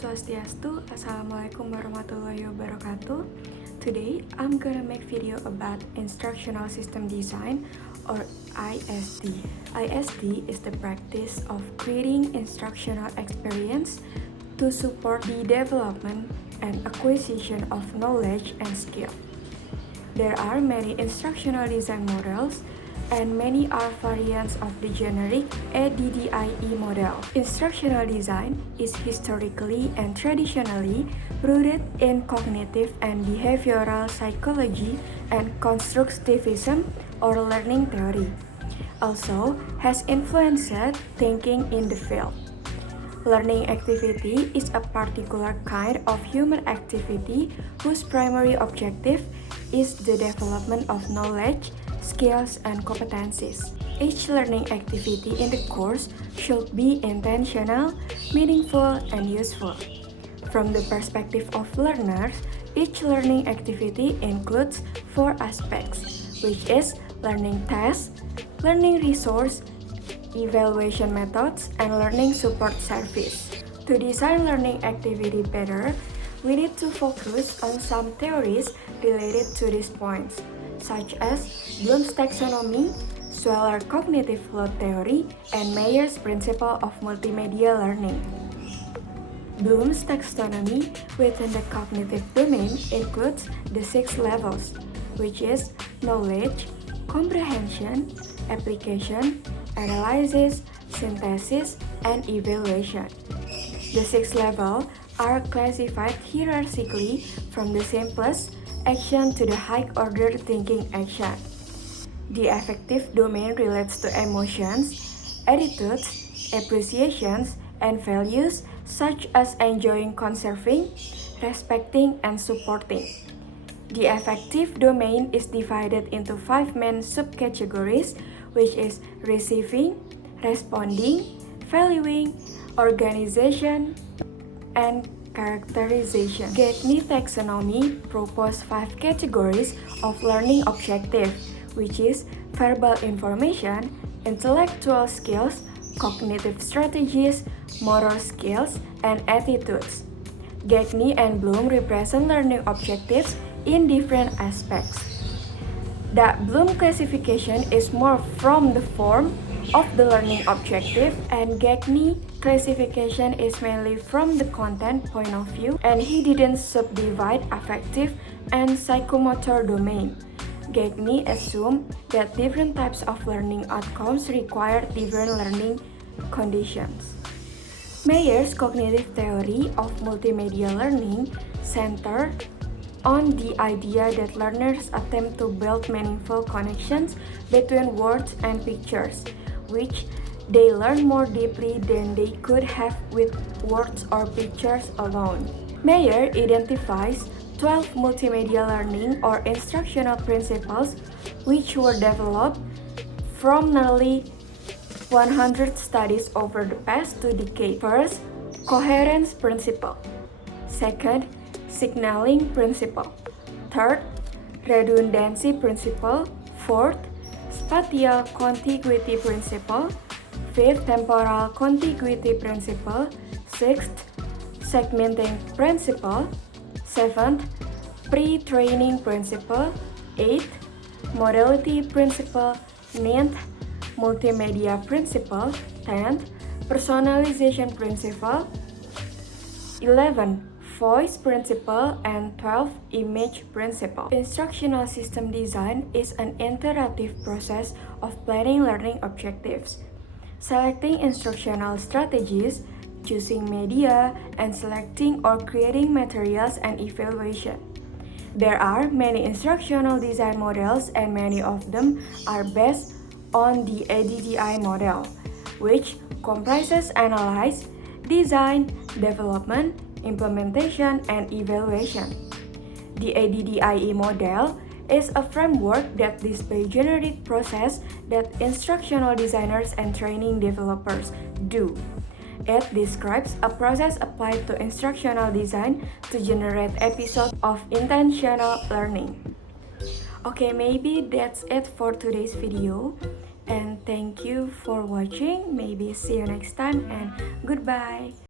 Swastiastu, Assalamualaikum warahmatullahi wabarakatuh. Today, I'm gonna make video about Instructional System Design or ISD. ISD is the practice of creating instructional experience to support the development and acquisition of knowledge and skill. There are many instructional design models and many are variants of the generic ADDIE model. Instructional design is historically and traditionally rooted in cognitive and behavioral psychology and constructivism or learning theory. Also has influenced thinking in the field. Learning activity is a particular kind of human activity whose primary objective is the development of knowledge, skills, and competencies. Each learning activity in the course should be intentional, meaningful, and useful. From the perspective of learners, each learning activity includes 4 aspects, which is learning tasks, learning resource, evaluation methods, and learning support service. To design learning activity better, we need to focus on some theories related to these points, such as Bloom's taxonomy, Sweller cognitive load theory, and Mayer's principle of multimedia learning. Bloom's taxonomy within the cognitive domain includes the 6 levels, which is knowledge, comprehension, application, analysis, synthesis, and evaluation. The 6 levels are classified hierarchically from the simplest action to the high-order thinking action. The affective domain relates to emotions, attitudes, appreciations, and values such as enjoying, conserving, respecting, and supporting. The affective domain is divided into 5 main subcategories, which is receiving, responding, valuing, organization, and characterization. Gagne taxonomy proposes 5 categories of learning objective, which is verbal information, intellectual skills, cognitive strategies, moral skills, and attitudes. Gagne and Bloom represent learning objectives in different aspects. The Bloom classification is more from the form of the learning objective, and Gagne classification is mainly from the content point of view, and he didn't subdivide affective and psychomotor domain. Gagne assumed that different types of learning outcomes require different learning conditions. Mayer's cognitive theory of multimedia learning centered on the idea that learners attempt to build meaningful connections between words and pictures, which they learn more deeply than they could have with words or pictures alone. Mayer identifies 12 multimedia learning or instructional principles which were developed from nearly 100 studies over the past 2 decades. First, coherence principle. Second, signaling principle. Third, redundancy principle. Fourth, spatial contiguity principle. Fifth, temporal contiguity principle. Sixth, segmenting principle. Seventh, pre-training principle. Eighth, modality principle. Ninth, multimedia principle. 10th, personalization principle. 11th, voice principle, and 12th, image principle. Instructional system design is an iterative process of planning learning objectives, selecting instructional strategies, choosing media, and selecting or creating materials and evaluation. There are many instructional design models and many of them are based on the ADDIE model, which comprises analyze, design, development, implementation, and evaluation. The ADDIE model is a framework that displays generic process that instructional designers and training developers do. It describes a process applied to instructional design to generate episodes of intentional learning. Okay, maybe that's it for today's video. And thank you for watching. Maybe see you next time and goodbye.